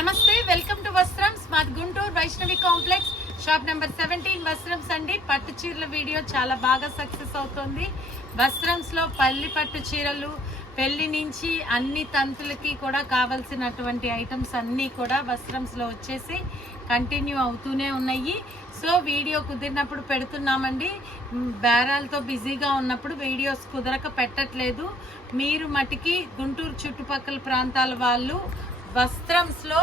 నమస్తే, welcome to Vastrams మాది Guntur Vaishnavi complex shop number 17 Vastrams అండి. పట్టు చీరల వీడియో చాలా బాగా సక్సెస్ అవుతుంది. వస్త్రమ్స్ లో పట్టు చీరలు పెళ్లి నుంచి అన్ని తంతులకి కూడా కావాల్సినటువంటి ఐటమ్స్ అన్నీ కూడా వస్త్రమ్స్ లో వచ్చేసి కంటిన్యూ అవుతూనే ఉన్నాయి. సో వీడియో కుదిరినప్పుడు పెడుతున్నామండి. బేరాలతో బిజీగా ఉన్నప్పుడు వీడియోస్ కుదరక పెట్టట్లేదు. మీరు మటుకి గుంటూరు చుట్టుపక్కల ప్రాంతాల వాళ్ళు వస్త్రమ్స్ లో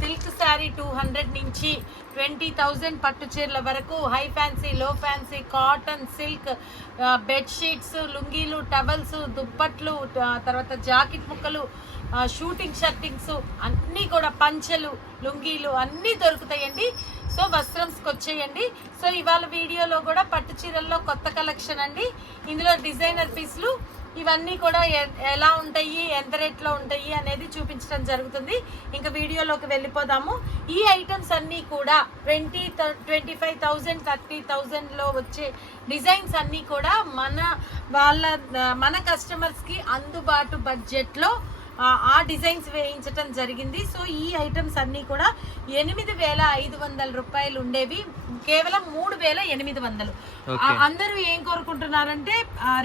సిల్క్ శారీ 200 నుంచి 20,000 పట్టు చీరల వరకు high fancy, low fancy, cotton, silk, bedsheets, లుంగీలు, టవల్స్, దుప్పట్లు, తర్వాత జాకెట్ ముక్కలు, షూటింగ్ షర్టింగ్స్ అన్నీ కూడా, పంచెలు, లుంగీలు అన్నీ దొరుకుతాయండి. సో వస్త్రమ్స్కి వచ్చేయండి. సో ఇవాళ వీడియోలో కూడా పట్టు చీరల్లో కొత్త కలెక్షన్ అండి. ఇందులో డిజైనర్ పీస్లు ఇవన్నీ కూడా ఎలా ఉంటాయి, ఎంత రేట్లో ఉంటాయి అనేది చూపించడం జరుగుతుంది. ఇంకా వీడియోలోకి వెళ్ళిపోదాము. ఈ ఐటమ్స్ అన్నీ కూడా 25,000 30,000లో వచ్చే డిజైన్స్ అన్నీ కూడా మన కస్టమర్స్కి అందుబాటు బడ్జెట్లో ఆ డిజైన్స్ వేయించటం జరిగింది. సో ఈ ఐటమ్స్ అన్నీ కూడా 8,500 రూపాయలు ఉండేవి కేవలం 3,800. అందరూ ఏం కోరుకుంటున్నారంటే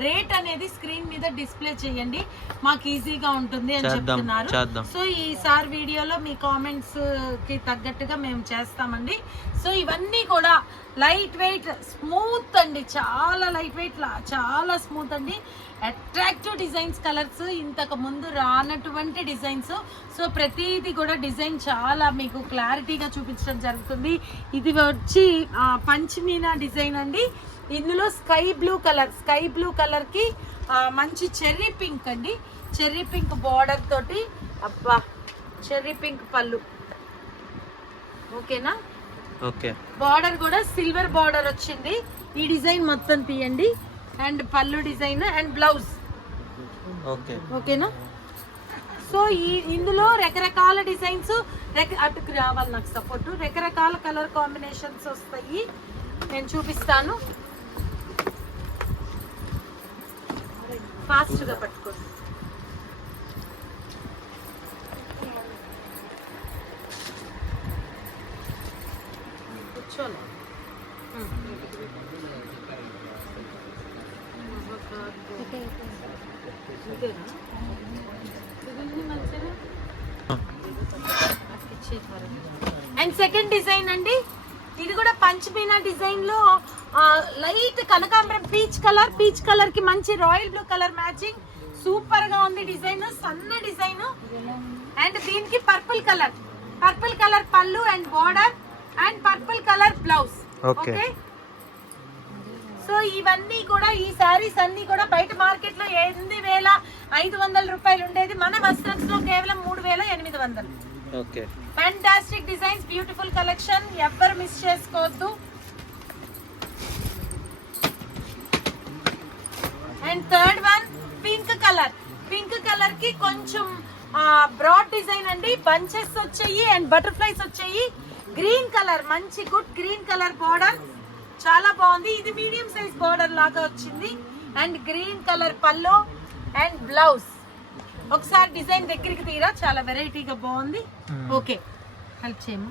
రేట్ అనేది స్క్రీన్ మీద డిస్ప్లే చేయండి, మాకు ఈజీగా ఉంటుంది అని చెప్తున్నారు. సో ఈసారి వీడియోలో మీ కామెంట్స్ కి తగ్గట్టుగా మేము చేస్తామండి. సో ఇవన్నీ కూడా లైట్ వెయిట్, స్మూత్ అండి, చాలా లైట్ వెయిట్, చాలా స్మూత్ అండి. అట్రాక్టివ్ డిజైన్స్, కలర్స్ ఇంతకు ముందు రానటువంటి డిజైన్స్. సో ప్రతిదీ కూడా డిజైన్ చాలా మీకు క్లారిటీగా చూపించడం జరుగుతుంది. ఇది వచ్చి పంచమీనా డిజైన్ అండి. ఇందులో స్కై బ్లూ కలర్ కి మంచి చెర్రీ పింక్ అండి, చెర్రీ పింక్ బార్డర్ తోటి, అబ్బా చెర్రీ పింక్ పళ్ళు. ఓకేనా? ఓకే. బార్డర్ కూడా సిల్వర్ బార్డర్ వచ్చింది. ఈ డిజైన్ మొత్తం తీయండి, అండ్ పళ్ళు డిజైన్ అండ్ బ్లౌజ్. ఓకేనా? సో ఇందులో రకరకాల డిజైన్స్, అటుకు రావాలి నాకు సపోర్ట్, రకరకాల కలర్ కాంబినేషన్స్ వస్తాయి. నేను చూపిస్తాను, ఫాస్ట్గా పట్టుకోండి. కూర్చోలే. అండ్ సెకండ్ డిజైన్ అండి, ఇది కూడా పంచమీనా డిజైన్ లో లైట్ కనకాంబరం పీచ్ కలర్ కి మంచి royal blue colour matching, super గా ఉంది డిజైన్, సన్న డిజైన్. అండ్ దీనికి purple colour pallu and border and purple colour blouse. Okay. So ఇవన్నీ కూడా, ఈ శారీస్ అన్ని కూడా బయట మార్కెట్ లో 8,500 రూపాయలు ఉండేది, మన వస్త్రమ్స్ లో కేవలం 3,800. Okay. Fantastic designs, beautiful collection, ఎవ్వరు మిస్ చేసుకోవద్దు. And third one pink colour కి కొంచెం బ్రాడ్ డిజైన్ అండి, బంచెస్ వచ్చాయి అండ్ బటర్ఫ్లైస్ వచ్చాయి. గ్రీన్ కలర్, మంచి గుడ్ గ్రీన్ కలర్ బార్డర్, చాలా బాగుంది. ఇది మీడియం సైజ్ బార్డర్ లాగా వచ్చింది. And green colour pallu and blouse. ఒకసారి డిజైన్ దగ్గరికి తీరా, చాలా వెరైటీగా బాగుంది. ఓకే, హెల్ప్ చేయము.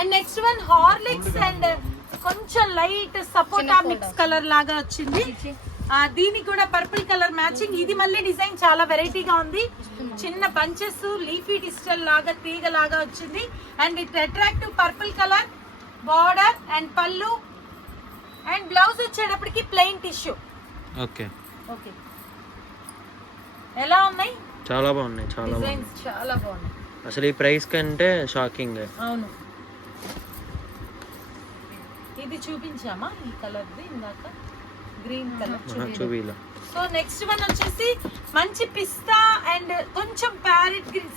And next one Horlicks and కొంచెం లైట్ సపోటా మిక్స్ కలర్ లాగా వచ్చింది. దీనికి కూడా పర్పుల్ కలర్ మ్యాచింగ్. ఇది మళ్ళీ డిజైన్ చాలా వెరైటీగా ఉంది, చిన్న బంచెస్, లీఫీ డిజిటల్ లాగా, తీగ లాగా వచ్చింది. And it attractive purple colour border and పళ్ళు అండ్ బ్లౌజ్ వచ్చేటప్పటికి ప్లెయిన్ టిష్యూ. ఓకే. ఓకే, ఎలా ఉన్నాయి? చాలా బాగున్నాయి, చాలా బాగున్నాయి. అసలు ఈ ప్రైస్ కంటే షాకింగ్. అవును. ఇది చూపించామా ఈ కలర్ ది ఇందాక, గ్రీన్ కలర్ చూపిలా. సో నెక్స్ట్ వన్ వచ్చేసి మంచి పిస్తా అండ్ కొంచెం parrot green,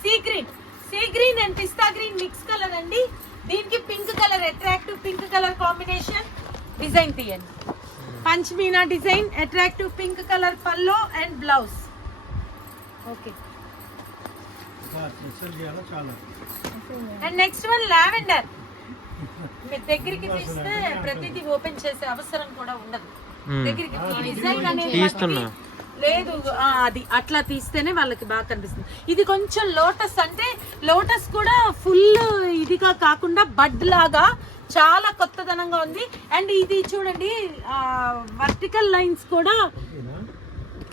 sea green and pista green mix colour అండి. దీనికి pink colour, attractive pink colour combination. Design తీయండి, పంచమీనా design, attractive pink colour pallu and blouse. Okay. And next one lavender. మీరు దగ్గరికి తీస్తే ప్రతిదీ ఓపెన్ చేసే అవసరం కూడా ఉండదు. దగ్గరికి డిజైన్ అనేది లేదు, అది అట్లా తీస్తేనే వాళ్ళకి బాగా కనిపిస్తుంది. ఇది కొంచెం లోటస్, అంటే లోటస్ కూడా ఫుల్ ఇదిగా కాకుండా బడ్ లాగా చాలా కొత్తదనంగా ఉంది. అండ్ ఇది చూడండి వర్టికల్ లైన్స్ కూడా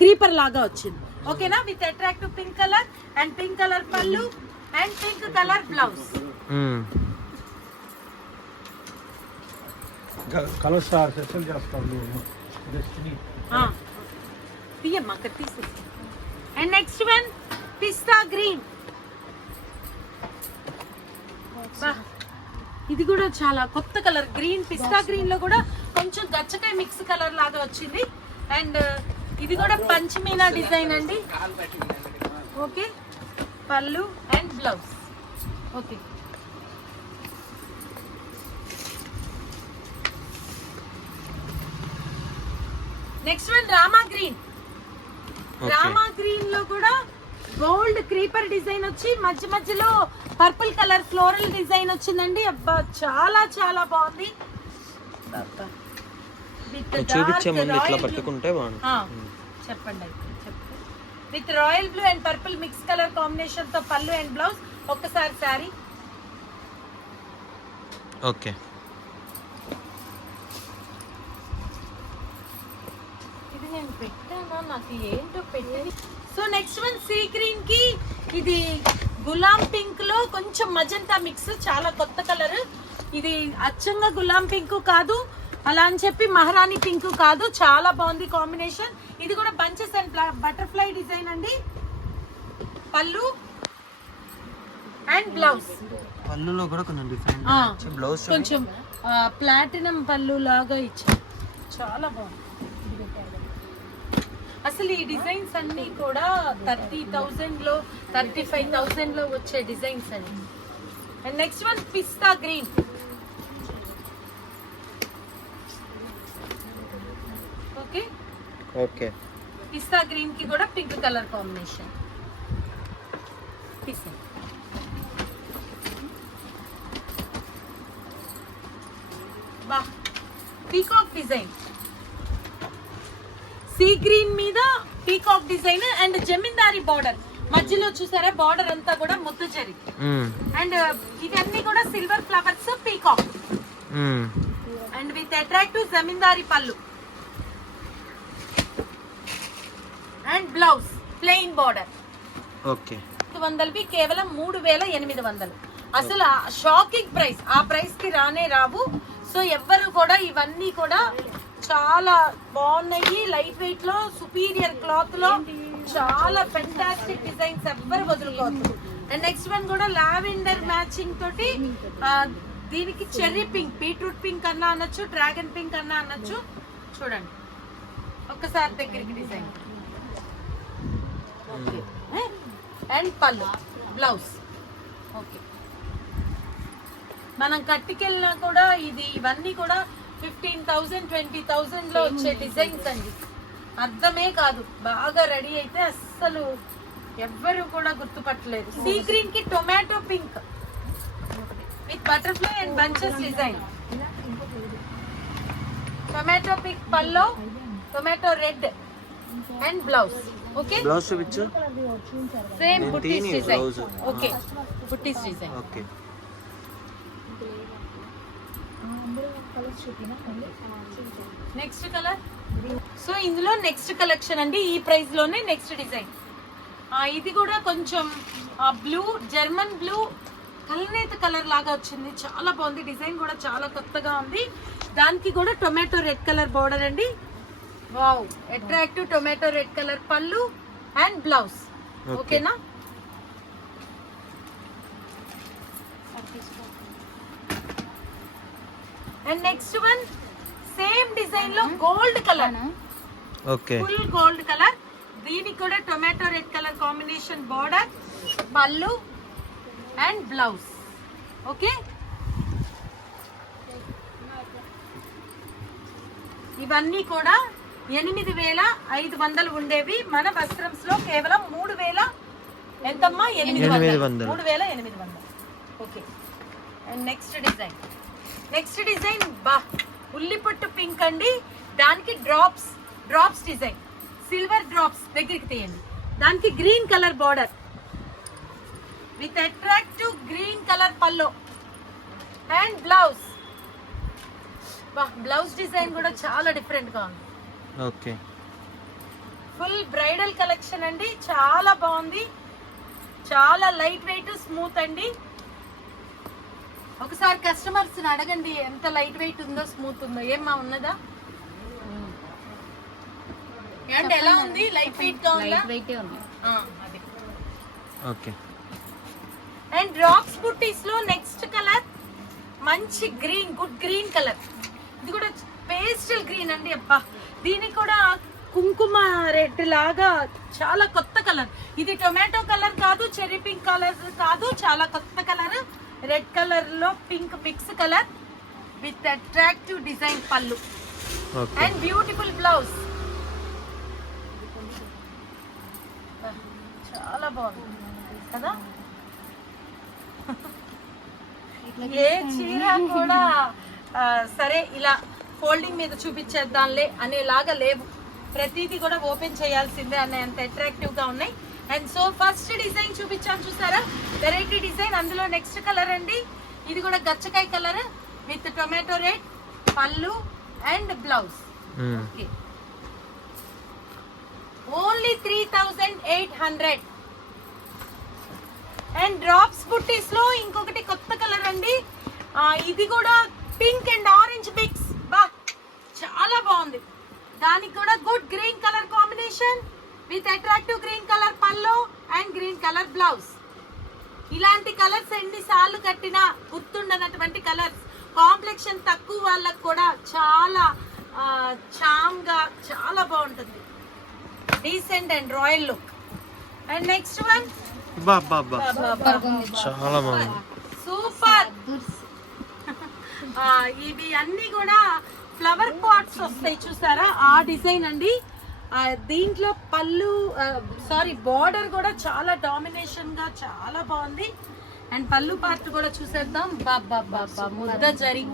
క్రీపర్ లాగా వచ్చింది. ఓకేనా, with attractive pink colour and pink colour pallu and pink colour blouse. Colour session చేస్తాను. అక్కడ తీసి. And next one pista green. ఇది కూడా చాలా కొత్త కలర్, గ్రీన్ పిస్తా గ్రీన్ లో కూడా కొంచెం గచ్చకాయ మిక్స్ కలర్ లాగా వచ్చింది. అండ్ ఇది కూడా పంచమీనా డిజైన్ అండి. ఓకే, పళ్ళు and blouse. Okay, next one Rama green. Rama green లో కూడా గోల్డ్ క్రీపర్ డిజైన్ వచ్చి మధ్య మధ్యలో పర్పుల్ కలర్ ఫ్లోరల్ డిజైన్ వచ్చిందండి. అబ్బా చాలా చాలా బాగుంది. చూపించే ముందు ఇట్లా పట్టుకుంటే బాగుంటుంది. చెప్పండి అయితే with royal blue and purple mix colour combination తో పళ్ళు అండ్ బ్లౌజ్. ఒక్కసారి సారీ. ఓకే, ఇది నేను పెట్టానా, నాకు ఏంటో పెట్టేది. So next one see green కి ఇది గులాం పింక్ లో కొంచెం మజంతా మిక్స్, చాలా కొత్త కలర్. ఇది అచ్చంగా గులాం పింక్ కాదు, అలా అని చెప్పి మహారాణి పింక్ కాదు, చాలా బాగుంది కాంబినేషన్. ఇది కూడా బంచెస్ అండ్ బటర్ఫ్లై డిజైన్ అండి. పళ్ళు అండ్ బ్లౌజ్. పళ్ళులో కూడా కొంచెం డిఫరెంట్, బ్లౌజ్ కొంచెం ప్లాటినం పళ్ళు లాగా ఇచ్చారు, చాలా బాగుంది. అసలు ఈ డిజైన్స్ అన్ని కూడా 30,000 లో 35,000 లో వచ్చే డిజైన్స్ అండి. And next one pista green. Okay okay, pista green కి కూడా పింక్ కలర్ కాంబినేషన్. బా, పీకాక్ డిజైన్. సీ గ్రీన్ మీద peacock design and zamindari border మధ్యలో చూసారా, బార్డర్ అంతా కూడా ముద్దు జరి. అండ్ ఇవన్నీ కూడా silver flowers peacock and with attractive zamindari pallu and blouse plain border. Okay, 100వి కేవలం 3,800. అసలు షాకింగ్ ప్రైస్, ఆ ప్రైస్ కి రానే రావు. సో ఎవ్వరు కూడా ఇవన్నీ కూడా చాలా బాగున్నాయి, లైట్ వెయిట్ లో, సుపీరియర్ క్లాత్ లో, చాలా ఫెంటాస్టిక్ డిజైన్స్, ఎవ్వరు వదులుకోవద్దు. అండ్ నెక్స్ట్ వన్ కూడా లావెండర్ మ్యాచింగ్ తోటి దీనికి చెర్రీ పింక్, బీట్రూట్ పింక్ అన్నా అనొచ్చు, డ్రాగన్ పింక్ అన్నా అనొచ్చు. చూడండి ఒక్కసారి దగ్గరికి డిజైన్. అండ్ పళ్ళు బ్లౌజ్. ఓకే, మనం కట్టుకెళ్ళినా కూడా ఇవన్నీ కూడా 15,000 20,000 లో వచ్చే డిజైన్స్ అండి. అర్థమే కాదు, బాగా రెడీ అయితే అస్సలు ఎవ్వరు కూడా గుర్తుపట్టలేదు. సీ గ్రీన్ కి tomato pink with butterfly and bunches design. Tomato pink pallu, tomato red and blouse. Okay, blouse చూపించు. Same buttis design. Okay, buttis design. Okay, next colour. So ఇందులో నెక్స్ట్ కలెక్షన్ అండి, ఈ ప్రైస్ లోనే నెక్స్ట్ డిజైన్. ఇది కూడా కొంచెం బ్లూ, జర్మన్ బ్లూ కలనేత colour లాగా వచ్చింది, చాలా బాగుంది. డిజైన్ కూడా చాలా కొత్తగా ఉంది. దానికి కూడా టొమాటో రెడ్ కలర్ బార్డర్ అండి. Wow, attractive tomato red colour pallu and blouse. ఓకేనా, and next one same design లో gold colour. Okay, full gold colour. దీనికి కూడా tomato red colour combination border, pallu and blouse. Okay, ఇవన్నీ కూడా 8,500 ఉండేవి, మన వస్త్రంస్ లో కేవలం 3,000 ఎంతమ్మా? 800. 800. 3800. ఓకే. అండ్ నెక్స్ట్ డిజైన్ బా ఉల్లిపట్టు పింక్ అండి. దానికి డ్రాప్స్ డిజైన్, సిల్వర్ డ్రాప్స్ దగ్గరికి తీయండి. దానికి green colour border with attractive green colour pallu and blouse. Blouse design కూడా చాలా డిఫరెంట్ గా ఉంది. ఓకే. ఫుల్ బ్రైడల్ కలెక్షన్ అండి, చాలా బాగుంది, చాలా లైట్ వెయిట్, స్మూత్ అండి. ఒకసారి కస్టమర్స్ అడగండి ఎంత లైట్ వెయిట్ ఉందో, స్మూత్ ఉందో. ఏమ్మా ఉన్నదా? అంటే ఎలా ఉంది? లైట్ వెయిట్ గా ఉందా? అది. ఓకే. అండ్ డ్రాప్స్ బుట్టీస్ లో నెక్స్ట్ కలర్ మంచి గ్రీన్, గుడ్ గ్రీన్ కలర్. ఇది కూడా పేస్టల్ గ్రీన్ అండి. అబ్బా, దీనికి కూడా కుంకుమ రెడ్ లాగా చాలా కొత్త కలర్. ఇది టొమాటో కలర్ కాదు, చెర్రీ పింక్ కలర్ కాదు, చాలా కొత్త కలర్. రెడ్ కలర్ లో pink mix colour with attractive design పళ్ళు అండ్ బ్యూటిఫుల్ బ్లౌజ్. చాలా బాగుంది కదా. ఏ చీర కూడా సరే ఇలా ఫోల్డింగ్ మీద చూపించేద్దాంలే అనేలాగా లేవు. ప్రతిదీ కూడా ఓపెన్ చేయాల్సిందే అనే అంత అట్రాక్టివ్ గా ఉన్నాయి. అండ్ సో ఫస్ట్ డిజైన్ చూపించాను చూసారా, వెరైటీ డిజైన్. అందులో నెక్స్ట్ కలర్ అండి, ఇది కూడా గచ్చకాయ colour with tomato red pallu and blouse. Okay. Only 3800. And drops buttis లో ఇంకొకటి కొత్త కలర్ అండి. ఇది కూడా పింక్ అండ్ ఆరెంజ్ మిక్స్. బా, చాలా బాగుంది. దానికి కూడా good green colour combination with attractive green colour pallu and green colour blouse. ఇలాంటి కలర్స్ ఎన్నిసార్లు కట్టినా గుర్తుండనటువంటి కలర్స్. కాంప్లెక్షన్ తక్కువ వాళ్ళకు కూడా చాలా చామ్ గా చాలా బాగుంటుంది, decent and royal look. And next one చాలా బాగుంది, సూపర్. ఇవి అన్ని కూడా ఫ్లవర్ పాట్స్ వస్తాయి చూసారా, ఆ డిజైన్ అండి. దీంట్లో పళ్ళు బార్డర్ కూడా చాలా డామినేషన్ గా చాలా బాగుంది. అండ్ పళ్ళు పార్ట్ కూడా చూసేద్దాం. బాబా ముద్ద zari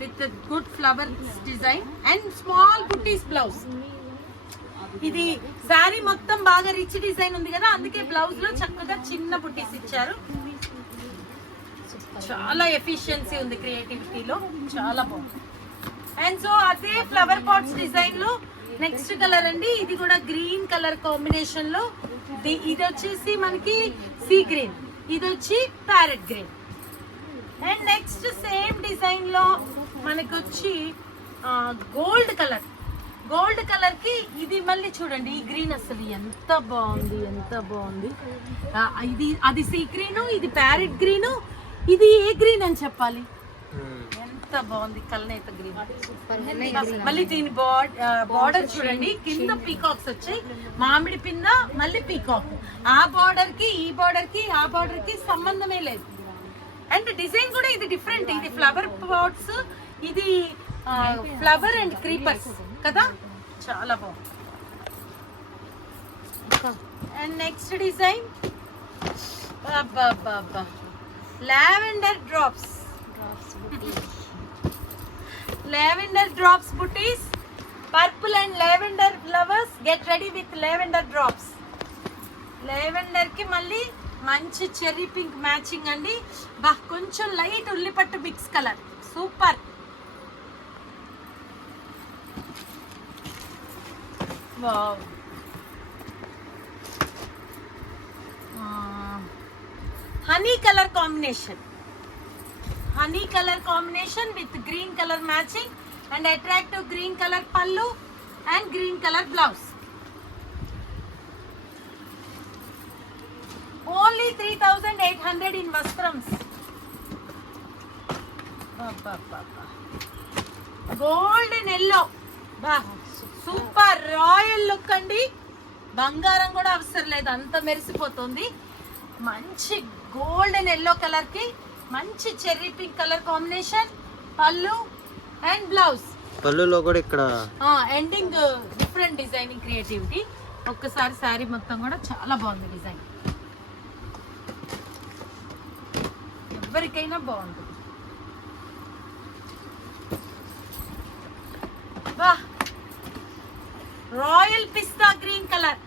with good flower design and small buttis blouse. ఇది శారీ మొత్తం బాగా రిచ్ డిజైన్ ఉంది కదా, అందుకే బ్లౌజ్ లో చక్కగా చిన్న బుట్టీస్ ఇచ్చారు. చాలా ఎఫిషియన్సీ ఉంది క్రియేటివిటీలో, చాలా బాగుంది. అండ్ సో అదే ఫ్లవర్ పాట్స్ డిజైన్ లో నెక్స్ట్ కలర్ అండి. ఇది కూడా గ్రీన్ కలర్ కాంబినేషన్ లో. ఇది వచ్చేసి మనకి సీ గ్రీన్, ఇది వచ్చి parrot green. And next same design లో మనకి వచ్చి గోల్డ్ కలర్ కి ఇది మళ్ళీ చూడండి, ఈ గ్రీన్ అసలు ఎంత బాగుంది, ఎంత బాగుంది. అది సీ గ్రీన్, ఇది ప్యారెట్ గ్రీన్, ఇది ఏ గ్రీన్ అని చెప్పాలి, ఎంత బాగుంది కల్నేత గ్రీన్. మళ్ళీ దీని బార్డర్ చూడండి, కింద పీకాక్స్ వచ్చాయి, మామిడి పింద మళ్ళీ పీకాక్. ఆ బార్డర్ కి ఈ బార్డర్ కి ఆ బార్డర్ కి సంబంధమే లేదు. అండ్ డిజైన్ కూడా ఇది డిఫరెంట్. ఇది ఫ్లవర్ పాట్స్, ఇది ఫ్లవర్ అండ్ క్రీపర్స్ కదా, చాలా బాగుంది. And next design lavender drops booties, purple and lavender lovers, get ready with lavender drops. Lavender ki malli manchi cherry pink matching andi. Bah, koncham light ullipattu mix color, super. Wow. Honey color combination with green color matching and attractive green color pallu and green color blouse. Only 3800 in Vastrams. Golden yellow. Super royal look andi. బంగారం కూడా అవసరం లేదు, అంత మెరిసిపోతుంది. మంచి golden yellow colour కి మంచి cherry pink colour combination, పళ్ళు and blouse. పళ్ళులో కూడా ఇక్కడ ఎండింగ్ డిఫరెంట్ డిజైనింగ్ క్రియేటివిటీ. ఒక్కసారి శారీ మొత్తం కూడా చాలా బాగుంది డిజైన్. ఎవరికైనా బాగుంటుంది. వా రాయల్ పిస్తా గ్రీన్ కలర్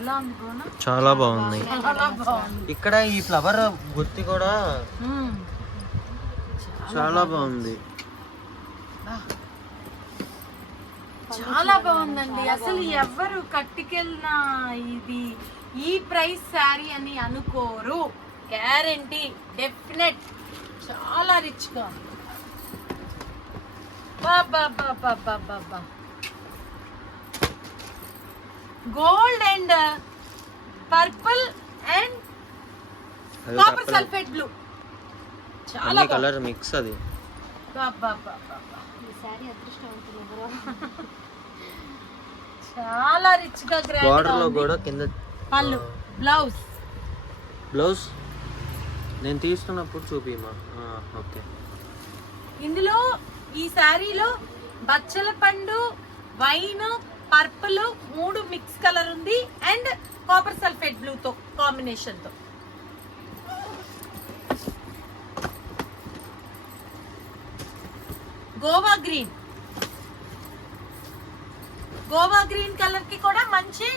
ఎలా ఉంది గోనా? చాలా బాగుంది. చాలా బాగుంది. ఇక్కడ ఈ ఫ్లవర్ గుత్తి కూడా చాలా బాగుంది. చాలా బాగుందండి. అసలు ఎవరు కట్టుకెళ్ళిన ఇది ఈ ప్రైస్ శారీ అని అనుకోరు. Guarantee, definite. చాలా రిచ్ గా ఉంది. బాబా gold and purple and copper sulphate blue. చాలా కలర్ మిక్స్ అది. చాలా రిచ్ గా గ్రాండ్ బార్డర్ లో కూడా కింద పళ్ళు, బ్లౌజ్. బ్లౌజ్ నేను తీసుకున్నప్పుడు చూపిమా. ఓకే. ఇందులో ఈ శారీలో బచ్చల పండు, వైన్, పర్పుల్ 3 మిక్స్ కలర్ ఉంది అండ్ కాపర్ సల్ఫేట్ బ్లూ తో కాంబినేషన్ తో. Goa green, Goa green colour కి కూడా మంచి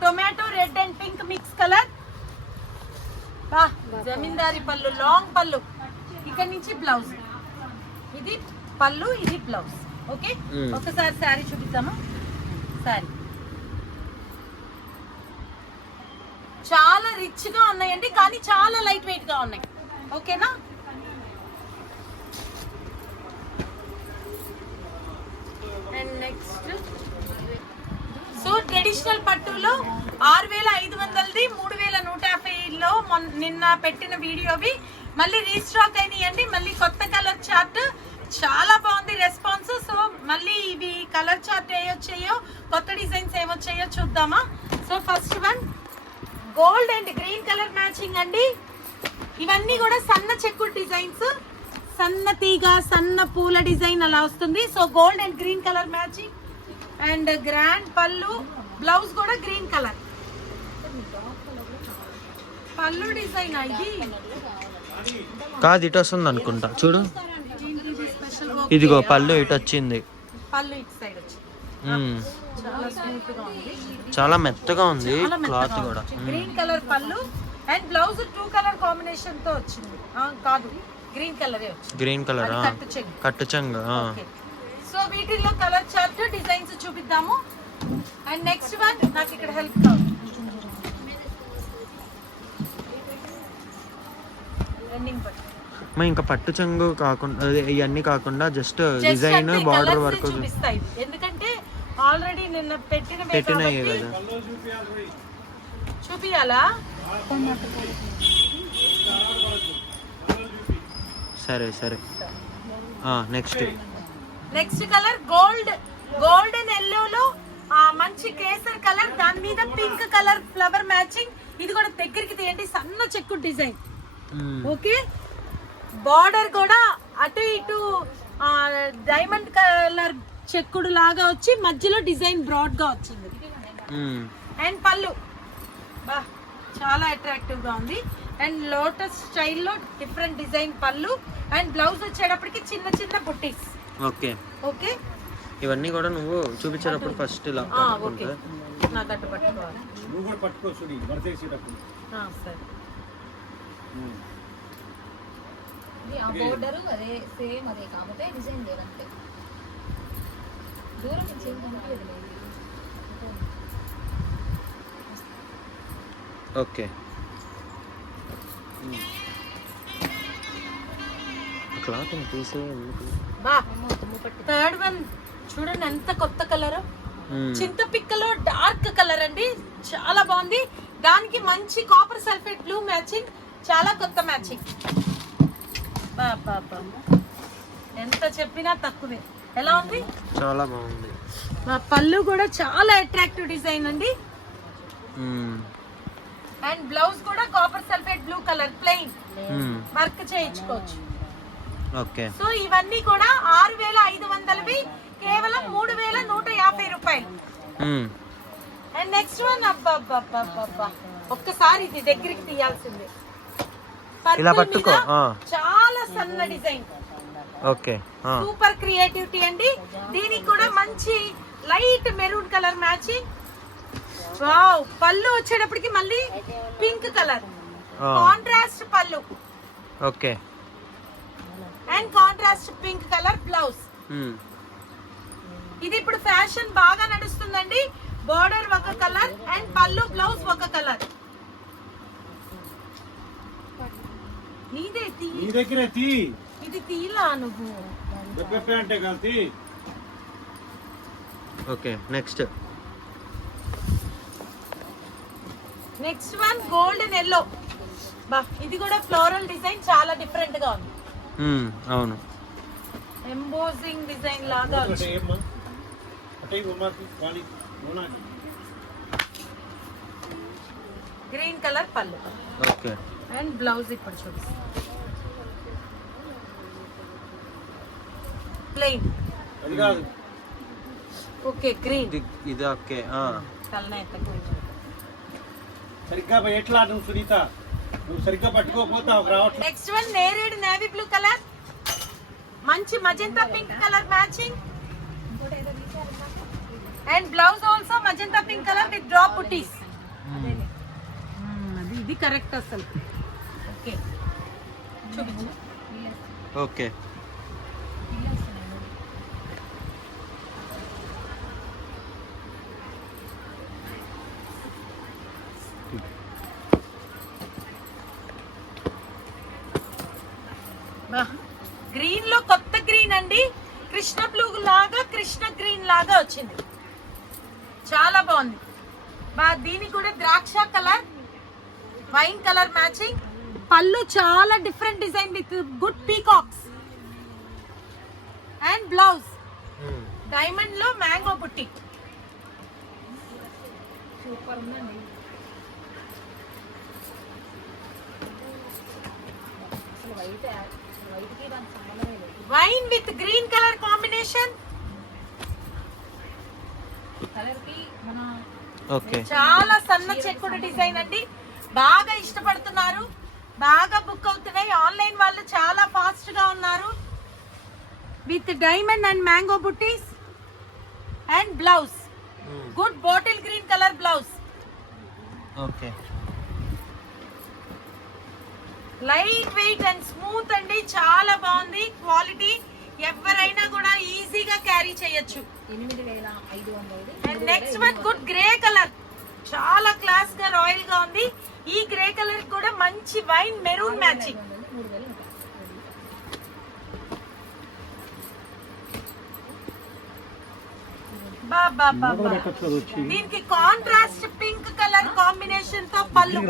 tomato red and pink mix colour. Zamindari pallu, long పళ్ళు. ఇక్కడ నుంచి బ్లౌజ్. ఇది పళ్ళు, ఇది బ్లౌజ్. ఓకే, ఒకసారి శారీ చూపిద్దామా? శారీ చాలా రిచ్ గా ఉన్నాయండి, కానీ చాలా లైట్ వెయిట్ గా ఉన్నాయి. ఓకేనా? అండ్ నెక్స్ట్ సో ట్రెడిషనల్ పట్టులో 6500ది 3150లో నిన్న పెట్టిన వీడియోవి మళ్ళీ రీస్టాక్ అయినాయండి. మళ్ళీ కొత్త కలర్ చార్ట్. చాలా బాగుంది రెస్పాన్స్. సో మళ్ళీ ఇవి కలర్ చార్ట్ ఏమొచ్చాయో, కొత్త డిజైన్స్ ఏమొచ్చాయో చూద్దామా? So first one gold and green colour matching అండి. ఇవన్నీ కూడా సన్న చెక్కుడు డిజైన్స్, సన్న తీగ, సన్న పూల డిజైన్ అలా వస్తుంది. So gold and green colour matching and grand పళ్ళు, బ్లౌజ్ కూడా గ్రీన్ కలర్. పళ్ళు డిజైన్ ఇది కాదు, ఇటు వస్తుంది అనుకుంటా. చూడు, ఇదిగో పళ్ళు ఇటు వచ్చింది. పళ్ళు ఇటు సైడ్ వచ్చింది. చాలా స్మూత్ గా ఉంది, చాలా మెత్తగా ఉంది క్లాత్ కూడా. Green colour pallu and blouse 2 colour combination తో వచ్చింది. కాదు, గ్రీన్ కలర్ గ్రీన్ కలర్ కట్టు చెంగ. సో వీటిల్లో కలర్ చార్ట్ డిజైన్స్ చూపిద్దాము. అండ్ నెక్స్ట్ వన్ నాకు ఇక్కడ హెల్ప్ కావాలి. ఇంకా పట్టు చెంగు కాకుండా ఇవన్నీ కాకుండా జస్ట్ డిజైన్ బార్డర్ వర్క్ చూపిస్తాయి. ఎందుకంటే ఆల్రెడీ నిన్న పెట్టినాయి కదా. చూపియాలా? సరే సరే. నెక్స్ట్ కలర్ గోల్డెన్ ఎల్లోలో మంచి కేసర్ కలర్, దాని మీద పింక్ కలర్ ఫ్లవర్ మ్యాచింగ్. ఇది కూడా దగ్గరికి తీయండి, సన్న చెక్కు డిజైన్. ఓకే, బార్డర్ కూడా అటు ఇటు డైమండ్ కలర్ చెక్కుడు లాగా వచ్చి మధ్యలో డిజైన్ బ్రాడ్ గా వచ్చింది. అండ్ పళ్ళు చాలా అట్రాక్టివ్ గా ఉంది. అండ్ లోటస్ స్టైల్లో డిఫరెంట్ డిజైన్ పళ్ళు. అండ్ బ్లౌజ్ వచ్చేటప్పటికి చిన్న చిన్న బుట్టీస్. ఓకే ఓకే, ఇవన్నీ కూడా నువ్వు చూపించేటప్పుడు ఫస్ట్ ఇలా ఓకే, నాకు అట్టు పట్టుకోవాలి. నువ్వు కూడా పట్టుకోవచ్చు నీ బర్త్డే సీటప్పుడు. సరే, ఆ బోర్డర్ అదే సేమ్ అదే కాకపోతే డిజైన్ లేదంటే దూరం నుంచి ఏం కనిపించలేదు. ఓకే, క్లాత్ తీసే. థర్డ్ వన్ చూడండి ఎంత కొత్త కలర్. చింతపిక్కలో డార్క్ కలర్ అండి, చాలా బాగుంది. దానికి మంచి కాపర్ సల్ఫేట్ బ్లూ మ్యాచింగ్, చాలా కొత్త మ్యాచింగ్. ఎంత చెప్పినా తక్కువే. ఎలా ఉంది? చాలా బాగుంది. పళ్ళు కూడా చాలా అట్రాక్టివ్ డిజైన్ అండి. అండ్ బ్లౌజ్ కూడా copper sulphate blue colour plain work చేయించుకోవచ్చు. ఓకే, సో ఇవన్నీ కూడా 6500వి కేవలం 3150 రూపాయలు. అండ్ నెక్స్ట్ వన్ అబ్బా ఒక్కసారి ఇది దగ్గరికి తీయాల్సిందే. ఇలా Purple పట్టుకో. మీద చాలా సన్న డిజైన్, ఓకే. సూపర్ క్రియేటివిటీ అండి. దీనికి కూడా మంచి light maroon colour matching. Wow, పళ్ళు వచ్చేటప్పటికి మళ్ళీ పింక్ కలర్ కాంట్రాస్ట్ పళ్ళు okay. And contrast pink colour blouse. ఇది ఇప్పుడు ఫ్యాషన్ బాగా నడుస్తుందండి. బోర్డర్ ఒక కలర్ అండ్ పళ్ళు బ్లౌజ్ ఒక కలర్. నీదే తీ, నీ దగ్గరే తీ. ఇది తీలా నువ్వు. పెప్పే అంటే కాదు తీ. Okay, next next one golden yellow. బా, ఇది కూడా ఫ్లోరల్ డిజైన్ చాలా డిఫరెంట్ గా ఉంది. అవును. ఎంబోజింగ్ డిజైన్ లాగా అంటే వచ్చింది. ఏమ్మా అంటే ఉమాకి కానీ ఉనాకి green colour pallu okay. And blouse ఇప్పుడు చూపిస్తాను ప్లెయిన్. అది కాదు. Okay, green. ఇది ఓకే. తలనే సరిగ్గా ఎట్లా నువ్వు సునీత, నువ్వు సరిగ్గా పట్టుకోకపోతే రావట్లేదు. నెక్స్ట్ వన్ నేరేడ్ నేవీ బ్లూ కలర్, మంచి magenta pink colour matching and blouse also magenta pink colour with drop buttis. అది ఇది కరెక్ట్ అసలు. ఓకే, చూపించు. ఓకే. గ్రీన్ లో కొత్త గ్రీన్ అండి. కృష్ణ బ్లూ లాగా కృష్ణ గ్రీన్ లాగా వచ్చింది, చాలా బాగుంది. దీనికి కూడా ద్రాక్ష కలర్ వైన్ కలర్ మ్యాచింగ్. పళ్ళు చాలా different design with good peacocks and blouse diamond లో మ్యాంగో బుట్టి. సూపర్ ఉందండి. అసలు వైట్ కి దానికి సంబంధమే లేదు. Wine with green colour combination. Colour కి మన ఓకే. చాలా సన్న చెక్కుడు డిజైన్ అండి. బాగా ఇష్టపడుతున్నారు, బాగా బుక్ అవుతున్నాయి. ఆన్లైన్ వాళ్ళు చాలా ఫాస్ట్ గా ఉన్నారు. With diamond and mango buttis and blouse good bottle green colour blouse. Okay. Light weight and smooth అండి, చాలా బాగుంది క్వాలిటీ. ఎవరైనా కూడా ఈజీగా క్యారీ చేయొచ్చు. 8500. And next one good grey colour, చాలా క్లాస్ గా రాయల్ గా ఉంది. ఈ గ్రే కలర్ కూడా మంచి వైన్ మెరూన్ మ్యాచింగ్. 3000 ఉంటాయి. దీనికి కాంట్రాస్ట్ పింక్ కలర్ కాంబినేషన్ తో పళ్ళు,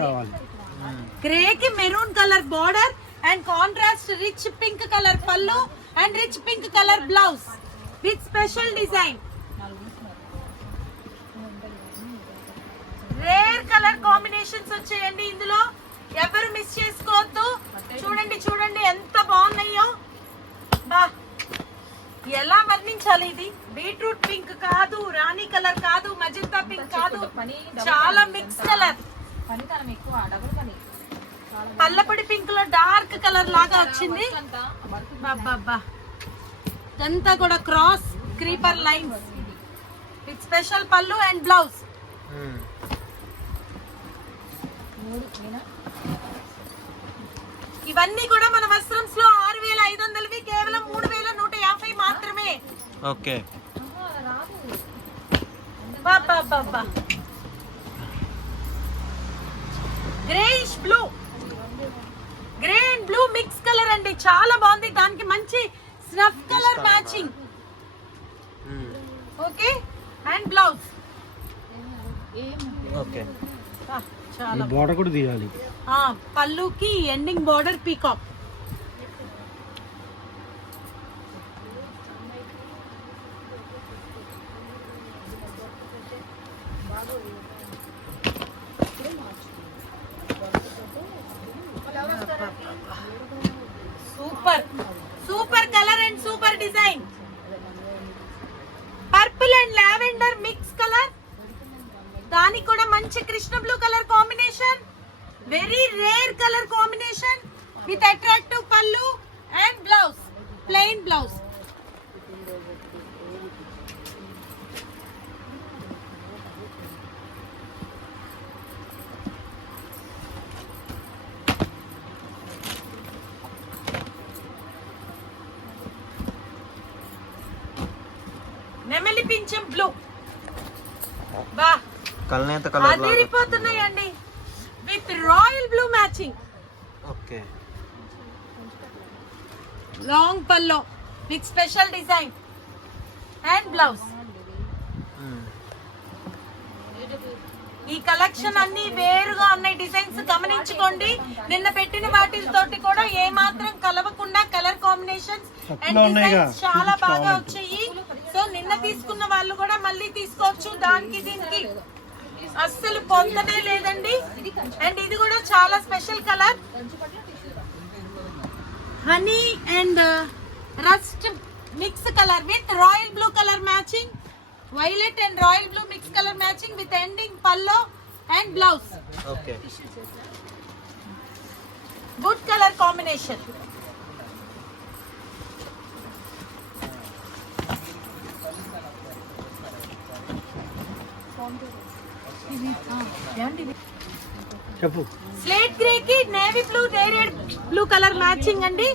గ్రే కి maroon colour border and contrast rich pink colour pallu and rich pink colour blouse with special design. Rare colour combinations వచ్చాయండి ఇందులో, ఎవరు మిస్ చేసుకోవద్దు. చూడండి చూడండి ఎంత బాగున్నాయో. బా, ఎలా వర్ణించాలి. ఇది బీట్రూట్ పింక్ కాదు, రాణి కలర్ కాదు, మజంతా పింక్ కాదు, చాలా మిక్స్ కలర్. పనితనం ఎక్కువ, డబుల్ పని. పల్లపొడి పింక్ లో డార్క్ కలర్ లాగా వచ్చింది. అంతా కూడా cross creeper lines with special పళ్ళు అండ్ బ్లౌజ్. ఇవన్నీ కూడా మన వస్త్రంస్ లో 6500వి కేవలం 3150 మాత్రమే. Okay. Greyish blue, grey and blue mix colour అండి, చాలా బాగుంది. దానికి మంచి snuff colour matching. Okay, and blouse. Okay. చాలా బోర్డర్ కూడా తీయాలి. పళ్ళుకి ending border peacock. Super super colour and super design. Purple and lavender mix colour, దానికి కూడా కూడా మంచి Krishna blue colour combination, very rare colour combination with attractive pallu and blouse, plain blouse. నెమలి పింఛం బ్లూ, బా కల్నేత కలర్ అదిరిపోతున్నాయండి with royal blue matching. Okay, long pallo with special design and blouse. ఈ కలెక్షన్ అన్ని వేరుగా ఉన్నాయి డిజైన్స్, గమనించుకోండి. నిన్న పెట్టిన వాటితోటి కూడా ఏ మాత్రం కలవకుండా కలర్ కాంబినేషన్స్ అండ్ డిజైన్స్ చాలా బాగా వచ్చాయి. సో నిన్న తీసుకున్న వాళ్ళు కూడా మళ్ళీ తీసుకోవచ్చు, దానికి దీనికి అస్సలు పొందనే లేదండి. అండ్ ఇది కూడా చాలా special colour, honey and rust mix colour with royal blue colour matching, violet and royal blue mix colour matching with ending pallo and blouse. Okay, good colour combination. చెప్పు. స్లేట్ గ్రే కి navy blue, radiant blue colour matching అండి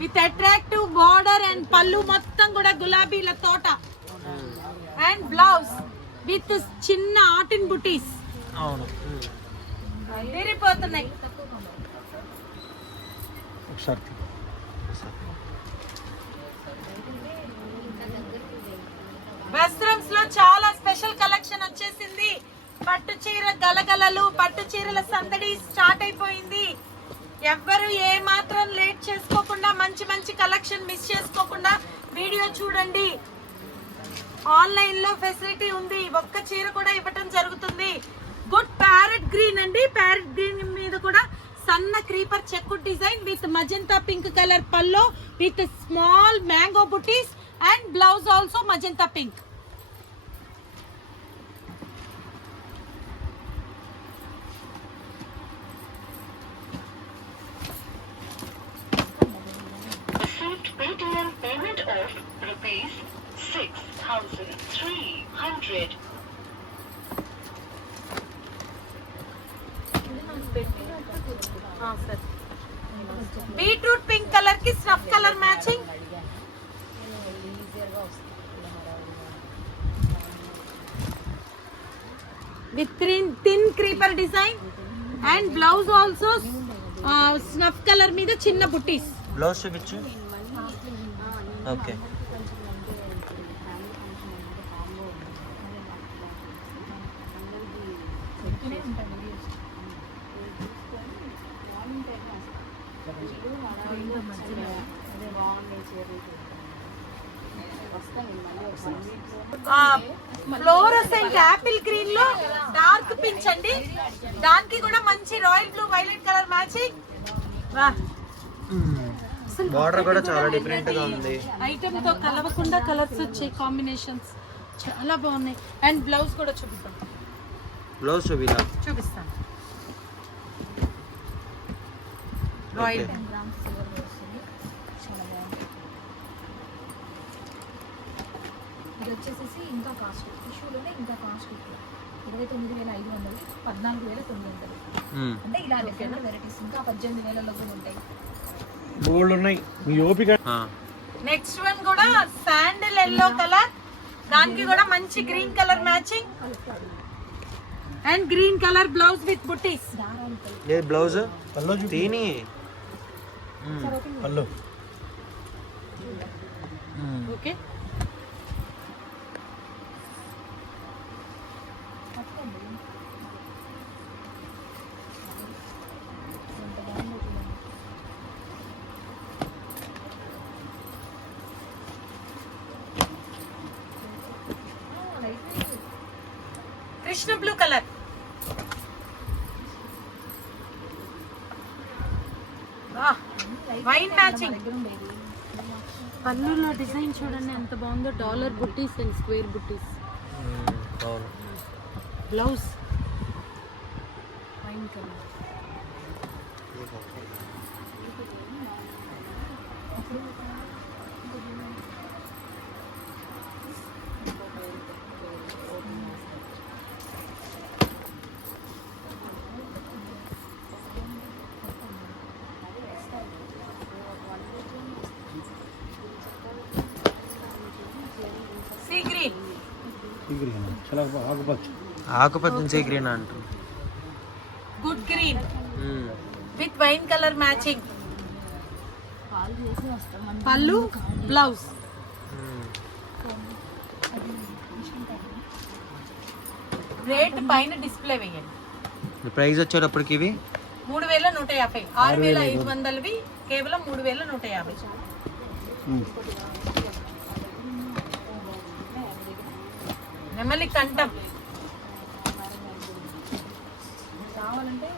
with attractive border and pallu మొత్తం కూడా గులాబీల తోట and blouse with చిన్న ఆర్టిన్ బుటీస్. అవును, వేరిపోతున్నాయి. ఒకసారి వస్త్రంస్ లో చాలా స్పెషల్ కలెక్షన్ వచ్చేసింది. పట్టు చీర గలగలలు, పట్టు చీరల సందడి స్టార్ట్ అయిపోయింది. ఎవ్వరు ఏ మాత్రం లేట్ చేసుకోకుండా మంచి మంచి కలెక్షన్ మిస్ చేసుకోకుండా వీడియో చూడండి. ఆన్లైన్ లో ఫెసిలిటీ ఉంది, ఒక్క చీర కూడా ఇవ్వటం జరుగుతుంది. గుడ్ ప్యారెట్ గ్రీన్ అండి, ప్యారెట్ గ్రీన్ మీద కూడా సన్న creeper check design with magenta pink colour pallo with small mango buttis and blouse also magenta pink. Paytm payment of ₹6,300. Beetroot pink colour కి snuff colour matching, with thin creeper design and blouse also snuff colour మీద చిన్న buttis. Blouse చూపించు. Okay, fluorescent Apple green లో dark pink అండి, దానికి కూడా మంచి royal blue violet colour matching. Border కూడా చాలా డిఫరెంట్ గా ఉంది. ఐటమ్ తో కలవకుండా కలర్స్ వచ్చాయి, కాంబినేషన్స్ చాలా బాగున్నాయి. అండ్ బ్లౌజ్ కూడా చూపిస్తాను, బ్లౌజ్ చూపిస్తాను. రాయల్ ఇది వచ్చేసి ఇంకా కాస్ట్, టిష్యూలోనే ఇంకా కాస్ట్ ఎక్కువ. 29,500, 14,900. అంటే ఇలా డిఫరెంట్ వెరైటీస్ ఇంకా 18,000లో కూడా ఉంటాయి. బోల్డ్ ఉన్నాయి, మీ ఓపిక. నెక్స్ట్ వన్ కూడా శాండిల్ ఎల్లో కలర్, దానికి కూడా మంచి green colour matching and green colour blouse with buttis. ఏ బ్లౌజ్ పల్లో తీని pallo. Okay, Krishna blue colour, wine matching. పళ్ళులో డిజైన్ చూడండి ఎంత బాగుందో, dollar buttis and square buttis. Blouse wine colour. Sea green, చాలా ఆకుపచ్చ. ఆకుపచ్చని సీ గ్రీన్ అంటారు. Good green with wine colour matching. Call చేసి వస్తాం పళ్ళు బ్లౌజ్. రేట్ పైన డిస్ప్లే వేయండి. ప్రైస్ వచ్చేటప్పటికి ఇవి 3150, 6500వి కేవలం 3150. నెమలి కంఠం, కావాలంటే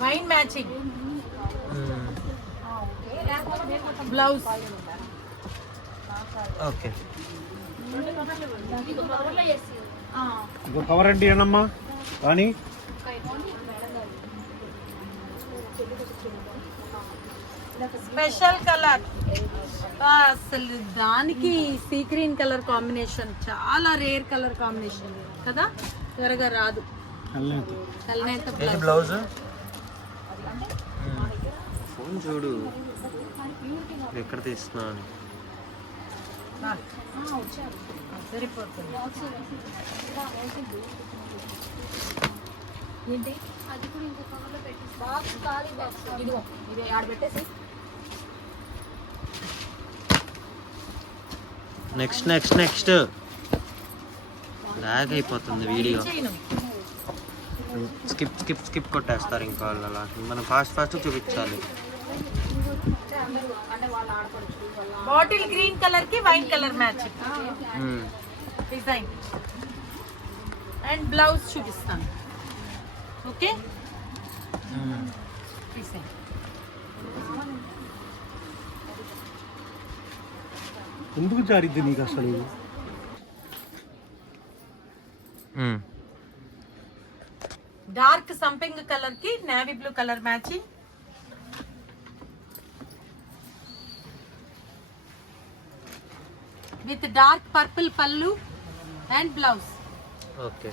వైన్ మ్యాచింగ్ ఓకే, లేకపోతే బ్లౌజ్. ఓకే. ఇంకో కవర్ అంటే ఏనమ్మా కానీ స్పెషల్ కలర్, అసలు దానికి సీ గ్రీన్ కలర్ కాంబినేషన్ చాలా రేర్ కలర్ కాంబినేషన్ కదా, త్వరగా రాదు. కల్నేత ఇది బ్లౌజ్. ఫోన్ చూడు ఎక్కడ తీస్తున్నాను. సరిపోతుంది. ఏంటి అది కూడా ఇంకో కవర్లో పెట్టి బాక్స్ ఖాళీ బాక్స్. ఇదిగో ఇది ఆడ పెట్టేసి. నెక్స్ట్ నెక్స్ట్ నెక్స్ట్ లాగ్ అయిపోతుంది వీడియో. చేయను. స్కిప్ స్కిప్ స్కిప్ కొట్టేస్తారు ఇంకా వాళ్ళు అలా. మనం ఫాస్ట్ ఫాస్ట్ చూపించాలి. అంటే వాళ్ళు ఆడపడుచు వాళ్ళ బాటిల్ గ్రీన్ కలర్ కి wine colour matching design and blouse చూపిస్తాను. ఓకే, తీసేయండి. ఎందుకు జారిద్ది నీకు అసలు? డార్క్ సంపింగ్ కలర్ కి navy blue colour matching. With dark purple పళ్ళు అండ్ బ్లౌజ్. ఓకే.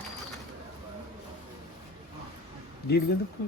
దీనికి ఎందుకు